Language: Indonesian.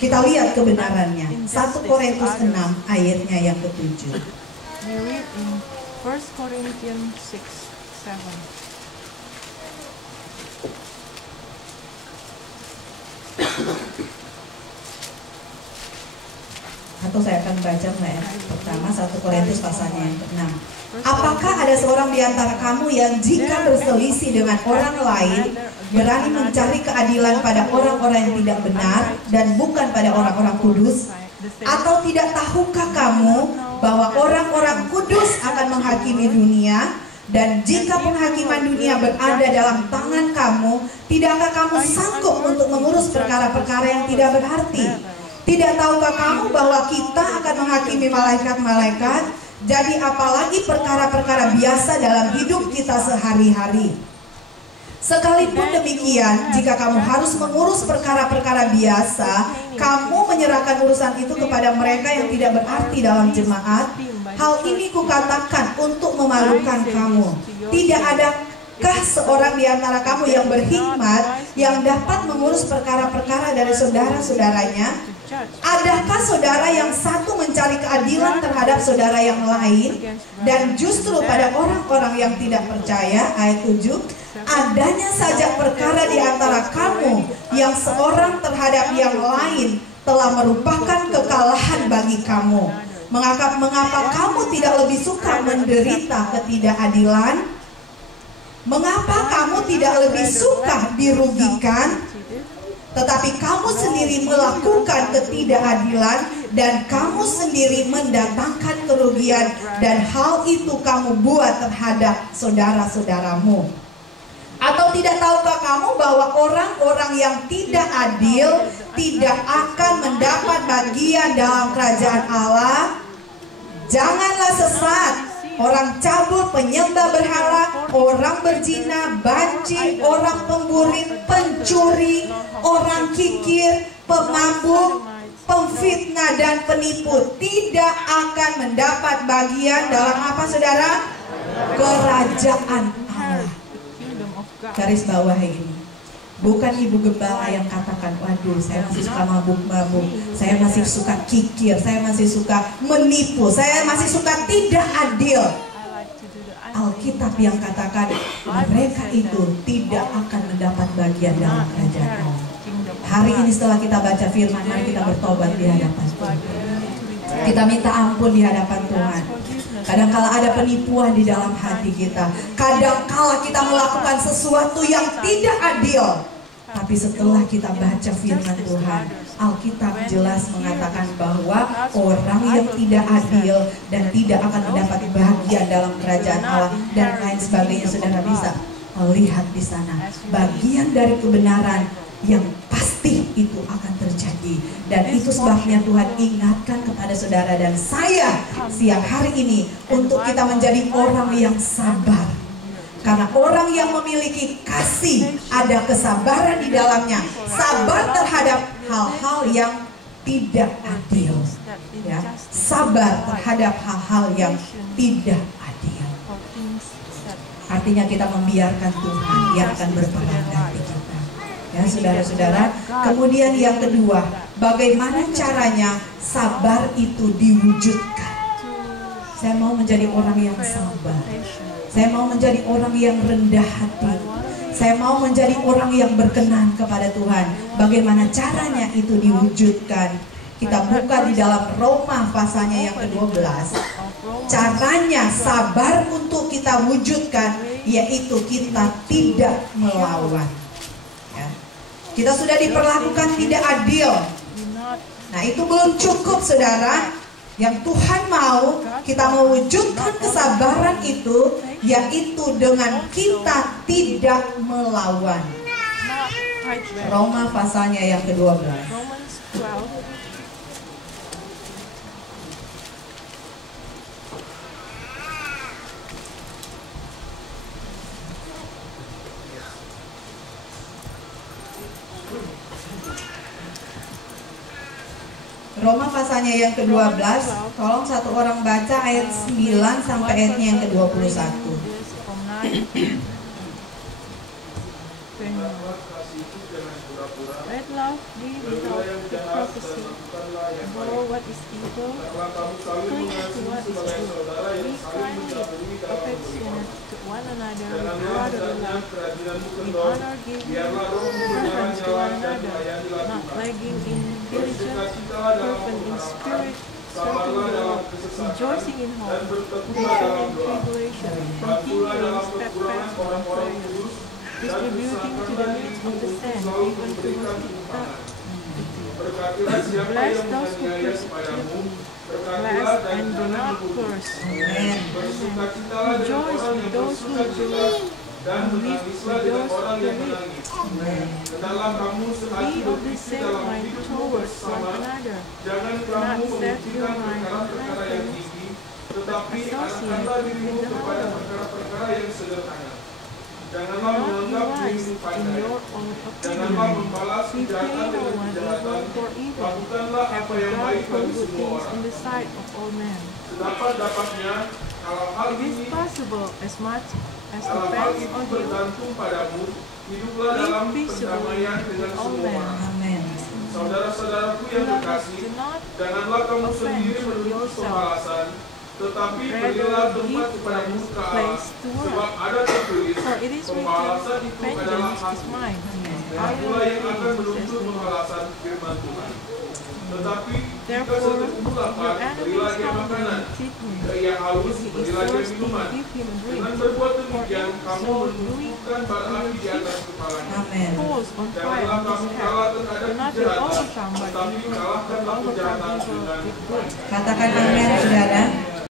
Kita lihat kebenarannya. 1 Korintus 6 ayatnya yang ke-7. We read in 1 Corinthians 6:7. Atau saya akan baca ya. Pertama 1 Korintus pasalnya yang ke-6. Apakah ada seorang di antara kamu yang jika berselisih dengan orang lain berani mencari keadilan pada orang-orang yang tidak benar dan bukan pada orang-orang kudus? Atau tidak tahukah kamu bahwa orang-orang kudus akan menghakimi dunia? Dan jika penghakiman dunia berada dalam tangan kamu, tidakkah kamu sanggup untuk mengurus perkara-perkara yang tidak berarti? Tidak tahukah kamu bahwa kita akan menghakimi malaikat-malaikat? Jadi apalagi perkara-perkara biasa dalam hidup kita sehari-hari. Sekalipun demikian, jika kamu harus mengurus perkara-perkara biasa, kamu menyerahkan urusan itu kepada mereka yang tidak berarti dalam jemaat. Hal ini kukatakan untuk memalukan kamu. Tidak adakah seorang di antara kamu yang berhikmat yang dapat mengurus perkara-perkara dari saudara-saudaranya? Adakah saudara yang satu mencari keadilan terhadap saudara yang lain? Dan justru pada orang-orang yang tidak percaya, ayat 7, adanya saja perkara di antara kamu yang seorang terhadap yang lain telah merupakan kekalahan bagi kamu. Mengapa kamu tidak lebih suka menderita ketidakadilan? Mengapa kamu tidak lebih suka dirugikan? Tetapi kamu sendiri melakukan ketidakadilan dan kamu sendiri mendatangkan kerugian, dan hal itu kamu buat terhadap saudara-saudaramu. Atau tidak tahukah kamu bahwa orang-orang yang tidak adil tidak akan mendapat bagian dalam kerajaan Allah? Janganlah sesat. Orang cabul, penyembah berhala, orang berzina, banci, orang pemburit, pencuri, orang kikir, pemabuk, pemfitnah dan penipu tidak akan mendapat bagian dalam apa, saudara? Kerajaan Allah. Garis bawah ini. Bukan ibu gembala yang katakan, waduh saya masih suka mabuk-mabuk, saya masih suka kikir, saya masih suka menipu, saya masih suka tidak adil. Alkitab yang katakan mereka itu tidak akan mendapat bagian dalam kerajaan Allah. Hari ini setelah kita baca firman, mari kita bertobat di hadapan Tuhan. Kita minta ampun di hadapan Tuhan. Kadangkala ada penipuan di dalam hati kita. Kadangkala kita melakukan sesuatu yang tidak adil. Tapi setelah kita baca firman Tuhan, Alkitab jelas mengatakan bahwa orang yang tidak adil dan tidak akan mendapat bagian dalam kerajaan Allah dan lain sebagainya. Saudara bisa melihat di sana bagian dari kebenaran yang pasti itu akan terjadi. Dan itu sebabnya Tuhan ingatkan kepada saudara dan saya siang hari ini untuk kita menjadi orang yang sabar. Karena orang yang memiliki kasih ada kesabaran di dalamnya. Sabar terhadap hal-hal yang tidak adil, ya. Sabar terhadap hal-hal yang tidak adil. Artinya kita membiarkan Tuhan yang akan berperang ganti kita. Ya, saudara-saudara. Kemudian yang kedua, bagaimana caranya sabar itu diwujudkan? Saya mau menjadi orang yang sabar. Saya mau menjadi orang yang rendah hati. Saya mau menjadi orang yang berkenan kepada Tuhan. Bagaimana caranya itu diwujudkan? Kita buka di dalam Roma pasalnya yang ke-12. Caranya sabar untuk kita wujudkan, yaitu kita tidak melawan. Ya. Kita sudah diperlakukan tidak adil. Nah, itu belum cukup, saudara. Yang Tuhan mau kita mewujudkan kesabaran itu, yaitu dengan kita tidak melawan. Roma pasalnya yang ke-12. Roma pasalnya yang ke-12, tolong satu orang baca ayat 9 sampai ayatnya yang ke-21. berpura-pura. Let love be Jauhilah without yang jahat dan hypocrisy. lakukanlah yang baik. Abhor what is evil, Hendaklah kamu saling cling to mengasihi what is sebagai good. saudara Be yang saling kindly mendahului dalam affectionate beriman. to one another with Janganlah brotherly hendaknya love. kerajinanmu In kendor. honor giving Biarlah rohmu preference to berjalan-jalan one dan another, melayanilah not Tuhan. lagging in diligence, Bersukacitalah dalam fervent in pengharapan, spirit, serving sabarlah the dalam Lord, kesesakan, rejoicing in dan hope, bertekunlah patient dalam in doa. tribulation, Bantulah continuing dalam kekurangan steadfast in orang-orang prayer, kudus, dan distributing to the usahakanlah needs dirimu of the untuk saints, selalu even to memberikan whom tumpangan. Berkatilah siapa Bless yang those who menganiaya persecute kepadamu, me. berkatilah Bless dan and do jangan not menghukum. curse. Amen. Bersukacitalah dengan Rejoice orang with yang those who bersukacita, rejoice, dan and weep menangislah with dengan those orang who yang weep. menangis. Amen. Hendaklah kamu Be sehati of the berpikir same dalam mind hidupmu towards one bersama. another. Jangan Not kamu set memikirkan your mind on perkara-perkara yang things, tinggi, tetapi associate arahkanlah dirimu with the kepada humble. perkara-perkara yang sederhana. Janganlah Not be menganggap wise dirimu in pandai. your own Janganlah opinion. membalas Repay kejahatan no dengan one kejahatan. evil for evil. Lakukanlah Have apa yang regard baik for bagi good semua things orang. in the sight of all men. Sedapat-dapatnya, kalau hal It is ini possible, as much as Kalau hal depends itu on you, bergantung padamu, hiduplah live dalam peaceably perdamaian dengan with all semua men. orang. Amen. Saudara-saudaraku yang Beloved, terkasih, do not janganlah kamu offend sendiri menuntut yourself. pembalasan, tetapi Rather berilah tempat give kepada thanks, murka Allah, place to work. sebab ada tertulis, For it is pembalasan written, itu adalah vengeance is hakku. mine. I Akulah will yang akan repay, says menuntut the Lord. pembalasan, firman Tuhan. Tetapi jika Therefore, setubuhmu your lapar, berilah enemies dia makanan. hunger, feed him. Jika ia haus, If he is berilah dia thirsty, minuman. give him a Dengan drink. berbuat For demikian, in kamu so menumbuhkan bara api di atas kepalanya. Amen. coals on fire Janganlah on kamu his kalah head. terhadap Do not be kejahatan, overcome by tetapi evil, but kalahkanlah kejahatan overcome evil dengan with good. Katakan amin, saudara.